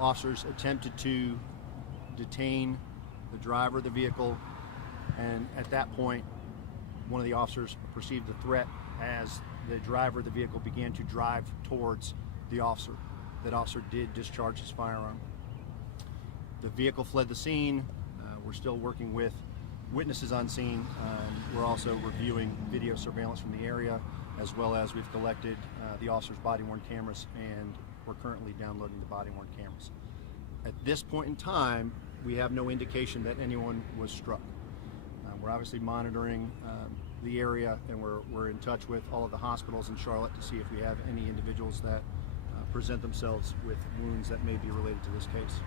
Officers attempted to detain the driver of the vehicle, and at that point, one of the officers perceived the threat as the driver of the vehicle began to drive towards the officer. That officer did discharge his firearm. The vehicle fled the scene. We're still working with witnesses on scene. We're also reviewing video surveillance from the area, as well as we've collected the officer's body-worn cameras, and we're currently downloading the body-worn cameras. At this point in time, we have no indication that anyone was struck. We're obviously monitoring the area, and we're in touch with all of the hospitals in Charlotte to see if we have any individuals that present themselves with wounds that may be related to this case.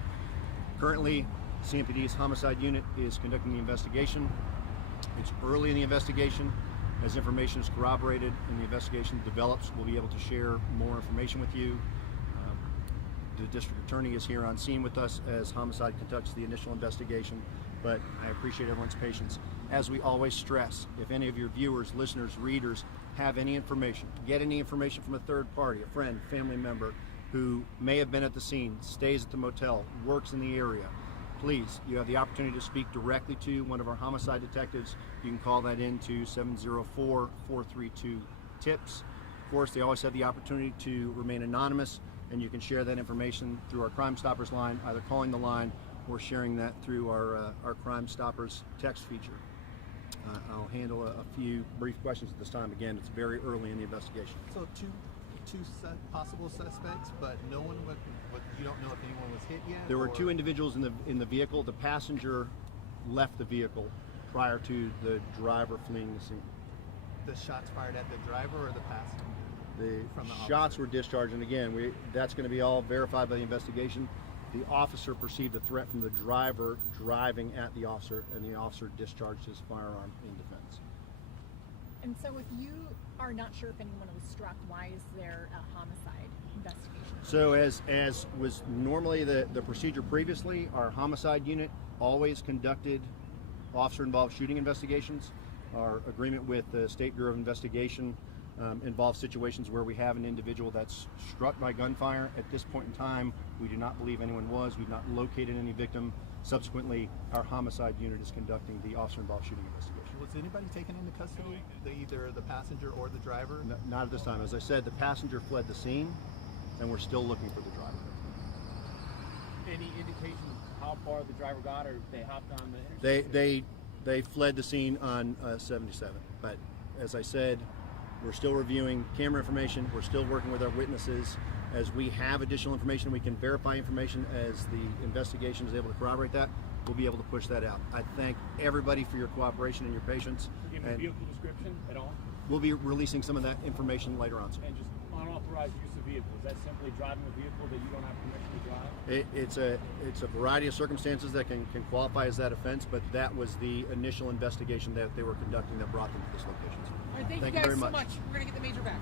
Currently, CMPD's homicide unit is conducting the investigation. It's early in the investigation. As information is corroborated and the investigation develops, we'll be able to share more information with you. The district attorney is here on scene with us as homicide conducts the initial investigation, but I appreciate everyone's patience. As we always stress, if any of your viewers, listeners, readers have any information, get any information from a third party, a friend, family member who may have been at the scene, stays at the motel, works in the area, please, you have the opportunity to speak directly to one of our homicide detectives. You can call that in to 704-432-TIPS. Of course, they always have the opportunity to remain anonymous, and you can share that information through our Crime Stoppers line, either calling the line or sharing that through our Crime Stoppers text feature. I'll handle a few brief questions at this time. Again, it's very early in the investigation. So two possible suspects, but no one you don't know if anyone was hit yet? There were two individuals in the vehicle. The passenger left the vehicle prior to the driver fleeing the scene. The shots fired at the driver or the passenger? The shots were discharged, and again, that's going to be all verified by the investigation. The officer perceived a threat from the driver driving at the officer, and the officer discharged his firearm in defense. And so if you are not sure if anyone was struck, why is there a homicide investigation? So as was normally the procedure previously, our homicide unit always conducted officer-involved shooting investigations. Our agreement with the State Bureau of Investigation involves situations where we have an individual that's struck by gunfire. At this point in time, we do not believe anyone was. We've not located any victim. Subsequently, our homicide unit is conducting the officer-involved shooting investigation. Was anybody taken into custody, either the passenger or the driver? No, not at this time. As I said, the passenger fled the scene, and we're still looking for the driver. Any indication how far the driver got, or if they hopped on the interstate? They fled the scene on 77. But as I said, we're still reviewing camera information. We're still working with our witnesses. As we have additional information, we can verify information as the investigation is able to corroborate that. We'll be able to push that out. I thank everybody for your cooperation and your patience. Give me a vehicle description at all? We'll be releasing some of that information later on. And just unauthorized use of vehicle. Is that simply driving a vehicle that you don't have permission to drive? It's a variety of circumstances that can qualify as that offense, but that was the initial investigation that they were conducting that brought them to this location. All right, thank you guys so much. We're going to get the major back.